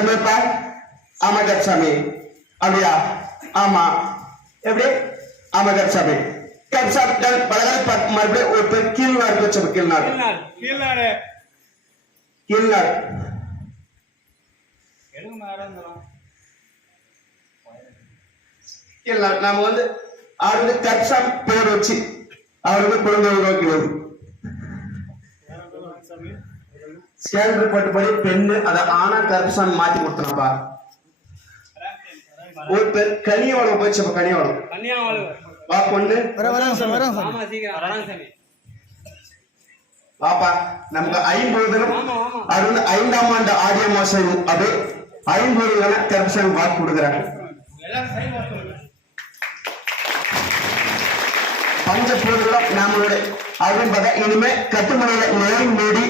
எங்கப்பா ஆமா கருசாமி அப்படியா? ஆமா. எப்படி? ஆமா கருசாமி கருசாமி பலகாரி பார்த்து மறுபடியும் ஒருத்தர் கீழ்நாடு வச்ச கீழ்நாடு. கீழ்நாடு. கீழ்நாடு. கீழ்நாடு. நாம வந்து அவர் வந்து கர்ஷம் பேர் வச்சு அவர் வந்து குழந்தை உருவாக்கினது ஸ்கேன் ரிப்போர்ட் படி பெண்ணு அத ஆனா கர்ஷம் மாத்தி கொடுத்தனப்பா. ஒரு பேர் கனியோளம் போச்சு அப்ப கன்னியாகுமரி. வா பொண்ணு. வாப்பா நமக்கு அது வந்து ஐந்தாம் ஆண்டு ஆடிய மாசம் அது ஐம்பது கர்ஷன் வாக்கு கொடுக்குறாங்க. வாங்க பஞ்சபூதங்களும் நம்மளுடைய அப்படின்னு பார்த்தா இனிமே கட்டுமனையில நோய் மூடி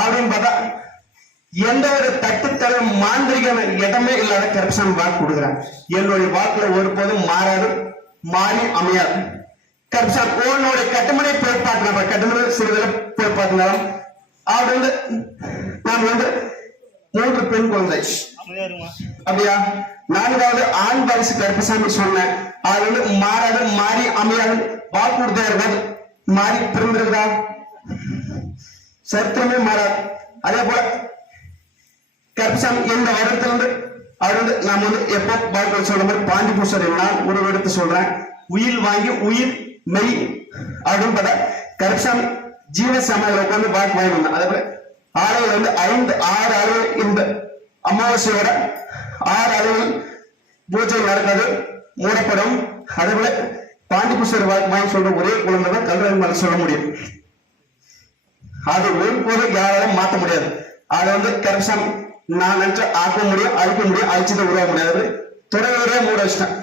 அப்படின்னு பார்த்தா எந்த ஒரு தட்டுத்தல மாந்திரிக இடமே இல்லாத கரப்ஷன் வாக்கு கொடுக்குறாங்க. என்னுடைய வாக்குல ஒருபோதும் மாறாது மாறி அமையாது. கரப்ஷன் உன்னுடைய கட்டுமனை போய் பார்க்கலாம் கட்டுமனை சிறிதள போய் பார்க்கலாம் அவர் வந்து நான் வந்து மூன்று பெண் குழந்தை. அப்படியா? நான்காவது ஆண் பரிசு கருப்பசாமி சொன்னேன். அது வந்து மாறாது மாறி அமையாது. வாக்கு கொடுத்தார்கள் மாறி பிறந்திருக்குதா? சரித்திரமே மாறாது. அதே போல கருப்பசாமி எந்த வருடத்திலிருந்து அவர் வந்து நாம வந்து எப்போ வாக்கு சொல்ற மாதிரி பாண்டி பூசர் நான் ஒரு எடுத்து சொல்றேன். உயிர் வாங்கி உயிர் மெய் அப்படின்னு பார்த்தா கருப்பசாமி ஜீவ சமையல உட்காந்து வாக்கு வாங்கி வந்தேன் அதே போல ஆலையில் வந்து ஐந்து ஆறு அளவு இந்த அமாவாசையோட ஆறு அளவில் பூஜை நடக்காது மூடப்படும். அதே போல பாண்டி புஷ்கர் வாங்கி சொல்ற ஒரே குழந்தை தான் கல்வி சொல்ல முடியும். அது ஒருபோதும் யாராலும் மாத்த முடியாது. அதை வந்து கரப்ஷன் நான் நினைச்சா ஆக்க முடியும் அழிக்க முடியும் அழிச்சதை உருவாக்க முடியாது. துறையோரே மூட வச்சுட்டேன்.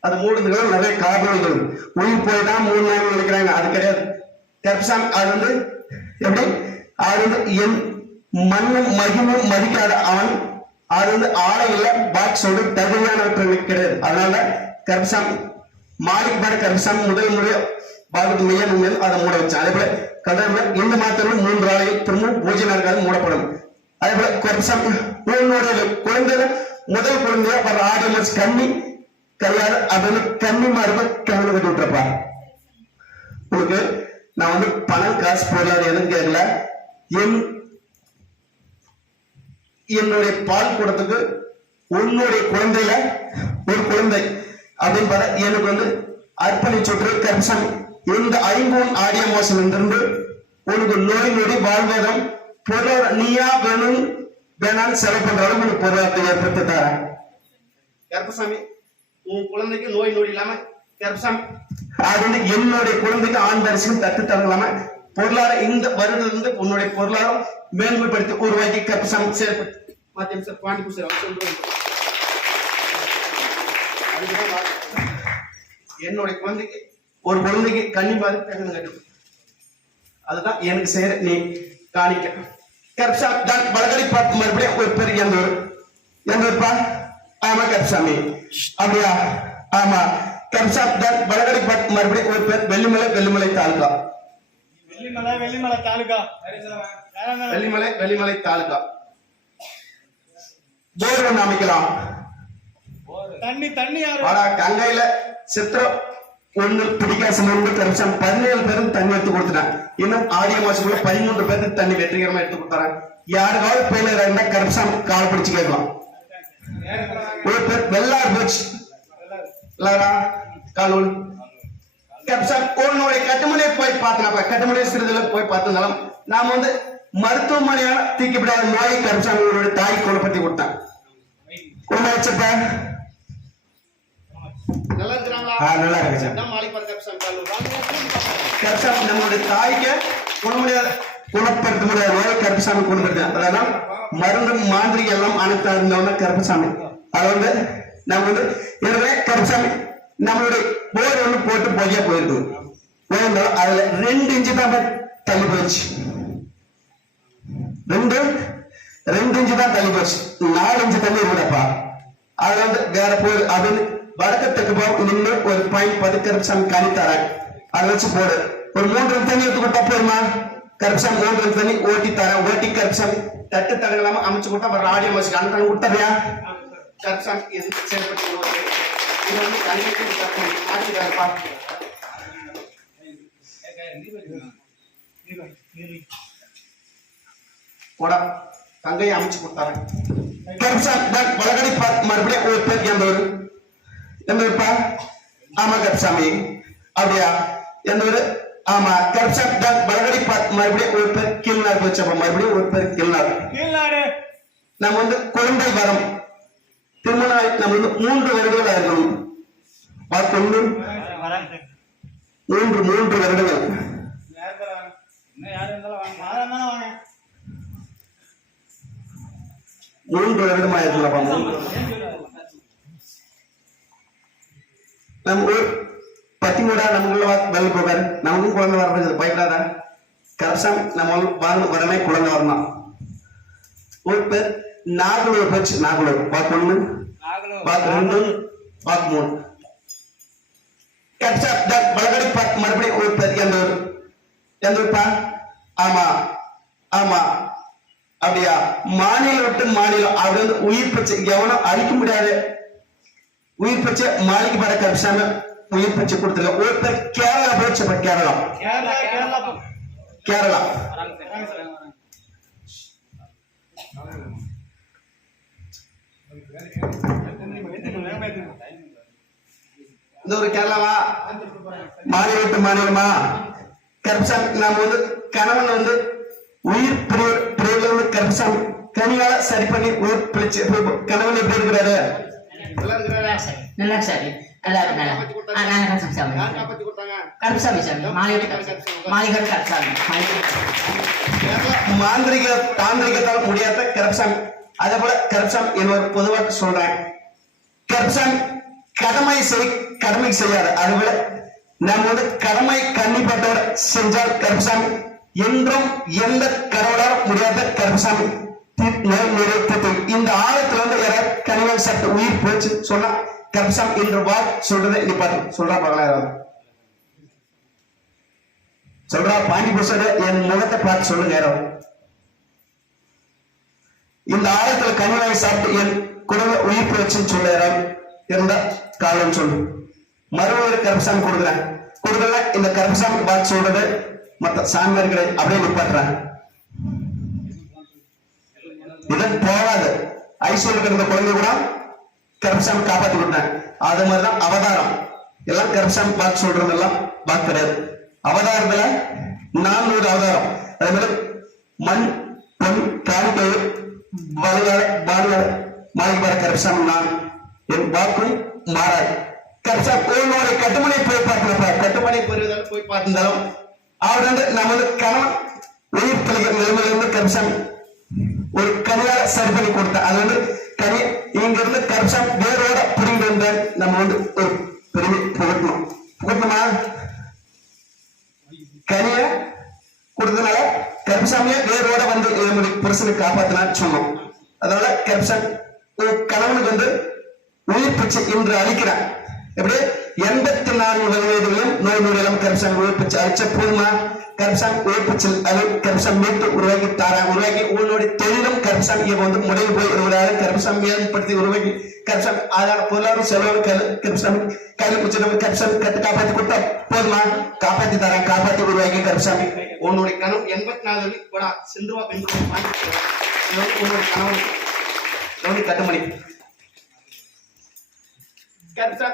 அது மூடுறதுக்கு நிறைய காரணங்கள் உயிர் போய் தான் மூணு நாள் நினைக்கிறாங்க. அது கிடையாது. கரப்ஷன் அது வந்து எப்படி? அது வந்து என் மண்ணும் மகிமும் மதிக்காத அவன். அது வந்து ஆலையில பாக்ஸோடு தகுதியானவற்றை கிடையாது. அதனால கரப்ஷன் மாலிக் பாட கரப்ஷன் முதல் முறையா பாகத்து மையம் உண்மையில் அதை மூட வச்சு. அதே போல கடவுள் இந்த மாத்திரம் மூன்று ஆலை திரும்பவும் பூஜை நடக்காது மூடப்படும். அதே போல கரப்ஷன் உன்னோட குழந்தை முதல் குழந்தையா வர ஆறு மாசம் கண்ணி கையால அது வந்து கண்ணி மாறுப கவலை கட்டி விட்டுருப்பா. உங்களுக்கு நான் வந்து பணம் காசு பொருளாது எதுவும் கேட்கல. என் என்னுடைய பால் கூடத்துக்கு உன்னுடைய குழந்தையில ஒரு குழந்தை அப்படின்னு பார்த்தா எனக்கு வந்து அர்ப்பணி சுற்று கர்சன் இந்த ஐம்பூன் ஆடிய மோசம் இருந்து உனக்கு நோய் நொடி வாழ்வதம் பொருளாதார நீயா வேணும் வேணாலும் செலவு பண்ற அளவுக்கு உனக்கு பொருளாதாரத்தை ஏற்படுத்தி தரேன். கருப்பசாமி உன் குழந்தைக்கு நோய் நொடி இல்லாம கருப்பசாமி அது வந்து என்னுடைய குழந்தைக்கு ஆண் வரிசையும் தட்டு தரலாம பொருளாதார இந்த வருடத்திலிருந்து உன்னுடைய பொருளாதாரம் மேன்மைப்படுத்தி உருவாக்கி கருப்பசாமி செயல்படுத்தி மாத்தியம் சார் பாண்டிப்பு சார் என்னுடைய குழந்தைக்கு ஒரு குழந்தைக்கு கண்ணி மாதிரி பேசணும் கட்டு அதுதான் எனக்கு செய்யற நீ காணிக்க. கருப்சா தான் வடகடி பார்த்து மறுபடியும் ஒரு பெரிய எந்த ஊர் எந்த ஊர்ப்பா ஆமா கருப்சாமி. அப்படியா? ஆமா. கருப்சா தான் வடகடி பார்த்து மறுபடியும் ஒரு பேர் வெள்ளிமலை வெள்ளிமலை தாலுகா. வெள்ளிமலை வெள்ளிமலை தாலுகா? வெள்ளிமலை வெள்ளிமலை தாலுகா. போர் ஒன்று அமைக்கலாம். தண்ணி தண்ணி கங்கையில சித்திரம். ஒண்ணு பிடிக்காசம் மூணு பதினேழு பேருக்கு தண்ணி எடுத்து கொடுத்துட்டேன். இன்னும் ஆடிய மாசத்துக்குள்ள பதிமூன்று பேருக்கு தண்ணி வெற்றிகரமா எடுத்து கொடுத்தாங்க யாருக்காவது பெயிலர் இருந்தா கருப்சாமி கால் பிடிச்சு கேட்கலாம். ஒரு பேர் வெள்ளார் போச்சு. காலூல் கப்சான் கட்டுமனையை போய் பார்த்தனாப்பா. கட்டுமனை சிறிதுல போய் பார்த்திருந்தாலும் நாம வந்து மருத்துவமனையால தீக்கிவிடாத நோயை கப்சான் உன்னுடைய தாய் குணப்படுத்தி கொடுத்தேன். ஒண்ணு வச்சிருப்பேன் நல்லா இருக்கிறாங்களா நல்லா மாலிக் நம்மளுடைய தாய்க்கு குணமுடியாத குணப்படுத்த முடியாத நோயை கருப்பசாமி அதனால மருந்து மாந்திரிகம் எல்லாம் அனைத்து இருந்தவன கருப்பசாமி. அது வந்து நம்ம வந்து எனவே கருப்பசாமி நம்மளுடைய போர் ஒண்ணு போட்டு பொய்யா போயிருக்கு. போயிருந்தோம் அதுல ரெண்டு இன்ச்சு தான் தள்ளி போயிடுச்சு ரெண்டு ரெண்டு இன்ச்சு தான் தள்ளி போச்சு நாலு இன்ச்சு தள்ளி இருக்குடப்பா அது வந்து வேற போய் அது வடக்கத்துக்கு வடக்கு நின்று ஒரு பாயிண்ட் பத்து கரப்ஷன் சாமி தரேன் அதை வச்சு போடு. ஒரு மூன்று தண்ணி எடுத்துக்கிட்டா போதுமா? கரப்ஷன் மூன்று தண்ணி ஓட்டி தரேன் ஓட்டி கரப்ஷன் தட்டு தடங்கலாம அமைச்சு கொடுத்தா வர ஆடியோ மசிக்கு அனுப்பி கொடுத்தறியா கரப்ஷன் இது செயல்பட்டு இது வந்து கல்விக்கு தப்பு. மாற்றிட்டாருப்பா கூட தங்கையை அமைச்சு கொடுத்தாரு. கருப்சாமி தான் வலகடி பார்த்து மறுபடியும் ஒரு பேர் ஊருப்பா ஆமா கருப்சாமி அப்படியா? எந்த ஆமா கருப்சாமி தான் பார்த்து மறுபடியும் ஒரு பேர் கீழ்நாடு வச்சப்ப மறுபடியும் ஒரு பேர் கீழ்நாடு. கீழ்நாடு. நம்ம வந்து குழந்தை வரம். திருமணம் நம்ம வந்து மூன்று வருடங்கள் ஆயிருக்கணும். பார்த்து மூன்று மூன்று வருடங்கள். மூன்று வருடம் ஆயிருக்கலப்பா நம்ம பத்திமூடா நம்மள வெளில போகாரு நமக்கும் குழந்தை வர்றது பயப்படாதா. கரசாமி நம்ம வாழ்ந்து வரமே குழந்தை வரணும். ஒரு பேர் நாகலூர் பச்சு. நாகலூர் பார்க்க ஒண்ணு. பார்க்க ரெண்டு. பார்க்க மூணு. கட்சா பலகடி பார்த்து மறுபடியும் ஒரு பேர் எந்த ஊர் எந்த ஊர்ப்பா ஆமா. ஆமா. அப்படியா? மாநிலம் விட்டு மாநிலம். அது வந்து உயிர் பிச்சை எவனும் அழிக்க முடியாது. உயிர் பிச்சை மாளிகை பட கபிசாம உயிர் பிச்சை கொடுத்துருக்க. ஒரு பேர் கேரளா போச்சு கேரளா. கேரளா. இந்த ஒரு கேரளாவா? மாநில விட்டு மாநிலமா? கருப்சாமி நாம வந்து கணவன் வந்து உயிர் பிரிவு பிரிவுல கருப்சாமி கனியால சரி பண்ணி உயிர் பிழைச்சு கணவன் எப்படி இருக்கிறாரு? நல்லா சாமி நல்லா நல்லா ஆ நாங்க கருப்பசாமி சாமி சாமி மாளிகை கருப்பசாமி மாளிகை கருப்பசாமி மாளிகை மாந்திரிக தாந்திரிகத்தால் முடியாத கரப்சாமி. அதே போல கரப்சாமி என்பவர் பொதுவாக சொல்றேன். கரப்சாமி கடமை செய் கடமை செய்யாத. அதுபோல நம்ம வந்து கடமை கண்ணிப்பட்டவர் செஞ்சால் கருப்பசாமி என்றும் எந்த கடவுளால் முடியாத நிறைவேற்று இந்த ஆழத்துல வந்து யாராவது கனிவல் சட்ட உயிர் போச்சு. சொன்னா கப்சம் என்று வா சொல்றதை நீ பார்த்து சொல்றா பார்க்கலாம் யாராவது சொல்றா பாண்டி புஷர் என் முகத்தை பார்த்து சொல்லுங்க யாராவது இந்த ஆழத்துல கனிவாய் சாப்பிட்டு என் குடும்ப உயிர் போச்சுன்னு சொல்ல யாராவது இருந்தா காலம் சொல்லு. மறுபடியும் கரப்சாமி கொடுக்குறேன். கொடுக்கல இந்த கரப்சாமி பார்த்து சொல்றது மத்த சாமியார்களை அப்படியே நிப்பாட்டுறேன். இதன் போகாது. ஐஸ்வர்யம் இருந்த குழந்தை கூட கருப்பசாமி காப்பாத்தி விட்டாங்க அது மாதிரிதான் அவதாரம். எல்லாம் கருப்பசாமி பார்த்து சொல்றதெல்லாம் பார்க்க கிடையாது. அவதாரத்துல நானூறு அவதாரம். அதே மாதிரி மண் பொன் காணிக்கை வலுவார பாடுகாட மாளிகை கருப்பசாமி நான். என் வாக்கு மாறாது. கருப்பசாமி கோயிலோட கட்டுமனை போய் பார்க்கிறப்ப கட்டுமனை போயிருந்தாலும் போய் பார்த்திருந்தாலும் அவர் வந்து நமது கணவன் உயிர் பிழைக்கிற நிலைமையிலிருந்து கருப்பசாமி ஒரு சரி பண்ணி கொடுத்தேன் அது வந்து கனி இங்க இருந்து கருப்சாமி வேரோட புரிந்து வந்த நம்ம வந்து ஒரு பெருமை புகட்டணும். புகட்டணுமா? கனிய கொடுத்ததுனால கருப்பசாமியை வேரோட வந்து நம்முடைய புருஷனை காப்பாத்தினான்னு சொன்னோம் அதனால கருப்பசாமி உன் கணவனுக்கு வந்து உயிர் பிச்சை இன்று அழிக்கிறான் எப்படி எண்பத்தி நான்கு வயதிலும் நோய் நோய் நொடியிலும் கருப்பசாமி உயிர் பிச்சை அழிச்ச போதுமா? கருப்பசாமி உழைப்புச்சல் அது கருப்பசாமி மீட்டு உருவாக்கி தாரா உருவாக்கி உங்களுடைய தொழிலும் கருப்பசாமி இப்ப வந்து முடிவு போய் இருபதாயிரம் கருப்பசாமி மேம்படுத்தி உருவாக்கி கருப்பசாமி ஆதார பொருளாதார செலவு கரு- கல்வி கையில் பிடிச்சிட்டு கட்டு காப்பாத்தி கொடுத்தா போதுமா? காப்பாத்தி தரா காப்பாத்தி உருவாக்கி கருப்பசாமி உன்னுடைய கனவு எண்பத்தி நாலு வழி போடா சிந்துவா பெண்டு உன்னுடைய கனவு. கட்டுமணி. கருப்பசாமி